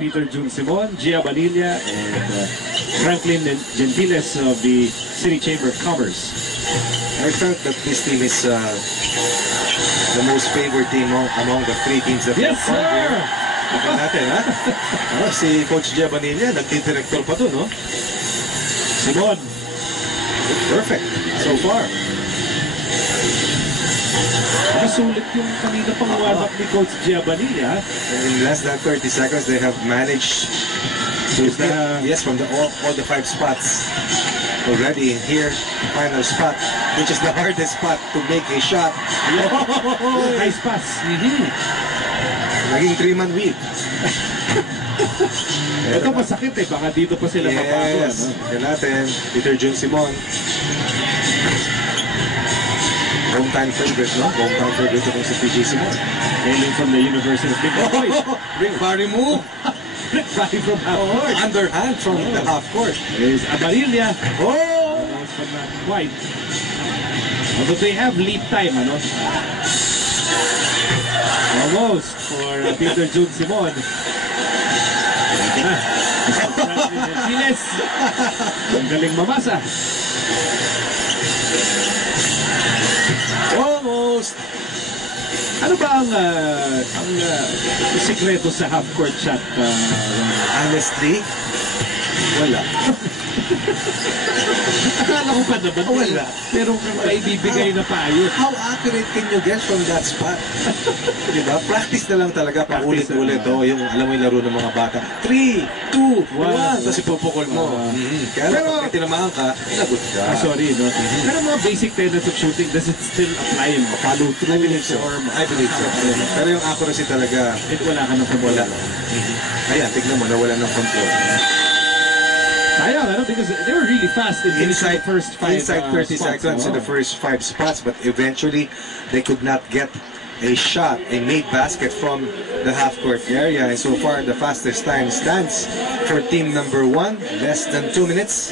Peter Jun Simon, Gia Banilla, and Franklin Gentiles of the City Chamber of Commerce. I felt that this team is the most favored team among the three teams that Yes, we have sir! Tignan natin, ha? Si Coach Gia Banilla, nagdi-director pa dun, no? Simon. Perfect so far. Masulit yung kanina pang warm-up ni Coach Gia Banilla. In less than 30 seconds, they have managed to get, yes, from all the 5 spots already here, final spot, which is the hardest spot to make a shot. Nice pass. Naging 3-man weave. Ito masakit eh, baka dito pa sila mabago. Yes, yan natin, Peter Jun Simon. Hometown favorite, no? Hometown favorite itong si PJ Simon. Hailing from the University of Illinois. Rick Barry move. Rick Barry from half court. Underhand from the half court. There's Amarilla. Oh! But not quite. Although they have lead time, ano? Almost for Peter Jun Simon. Siles. Ang galing mamasa. Almost. Ano ba ang sikreto sa half-court shot? Honestly, wala. Akala ko pa naman. Wala. Pero kung maibibigay na payo. How accurate can you get from that spot? Diba? Practice na lang talaga. Paulit-ulit. Yung alam mo yung laro ng mga bata. 3, 2, 1. Tapos ipupukol mo. Kaya pero pag tinamaan ka, lagot ka. Sorry, no? Pero mga basic tenets of shooting, does it still apply? Follow through? I believe so. I believe so. Pero yung accuracy talaga, wala ka ng wala. Ayan, tignan mo, nawala ng control. Sayang, because they were really fast inside the first 5 inside 30 seconds in the first 5 spots, but eventually they could not get a shot, a made basket from the half-court area. And so far, the fastest time stands for team number 1, less than 2 minutes.